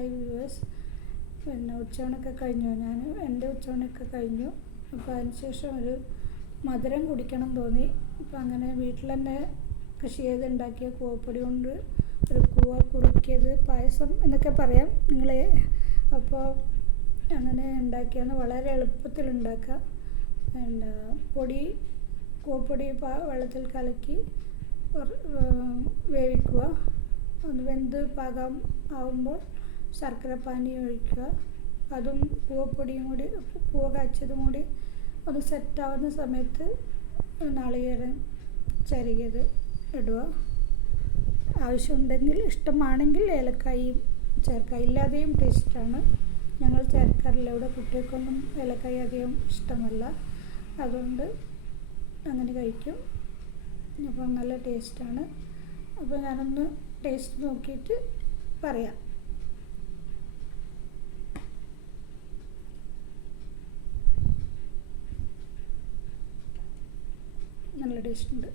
Hi viewers. പിന്നെ ഉച്ചയൂണൊക്കെ കഴിഞ്ഞു, എൻ്റെ ഉച്ചയൂണൊക്കെ കഴിഞ്ഞു. അപ്പോൾ അതിനുശേഷം ഒരു മധുരം കുടിക്കണം തോന്നി. അപ്പോൾ അങ്ങനെ വീട്ടിൽ തന്നെ കൃഷി ചെയ്തുണ്ടാക്കിയ കൂവപ്പൊടി കൊണ്ട് ഒരു കൂവ കുറുക്കിയത്, പായസം എന്നൊക്കെ പറയാം നിങ്ങൾ. അപ്പോൾ അങ്ങനെ ഉണ്ടാക്കിയാണ്, വളരെ എളുപ്പത്തിൽ ഉണ്ടാക്കാം. പിന്നെ കൂവപ്പൊടി വെള്ളത്തിൽ കലക്കി വേവിക്കുക. ഒന്ന് വെന്ത് പാകം ആവുമ്പോൾ ശർക്കര പാനി ഒഴിക്കുക. അതും കൂവപ്പൊടിയും കൂടി, കൂവ കാച്ചതും കൂടി ഒന്ന് സെറ്റാവുന്ന സമയത്ത് നാളികേരം ചിരകിയത് ഇടുക. ആവശ്യമുണ്ടെങ്കിൽ, ഇഷ്ടമാണെങ്കിൽ ഏലക്കായും ചേർക്കുക. ഇല്ലാതെയും ടേസ്റ്റാണ്. ഞങ്ങൾ ചേർക്കാറില്ല ഇവിടെ. കുട്ടികൾക്കൊന്നും ഏലക്കായ അധികം ഇഷ്ടമല്ല, അതുകൊണ്ട് അങ്ങനെ കഴിക്കും. അപ്പോൾ നല്ല ടേസ്റ്റാണ്. അപ്പോൾ ഞാനൊന്ന് ടേസ്റ്റ് നോക്കിയിട്ട് പറയാം. നല്ല ടേസ്റ്റ് ഉണ്ട്.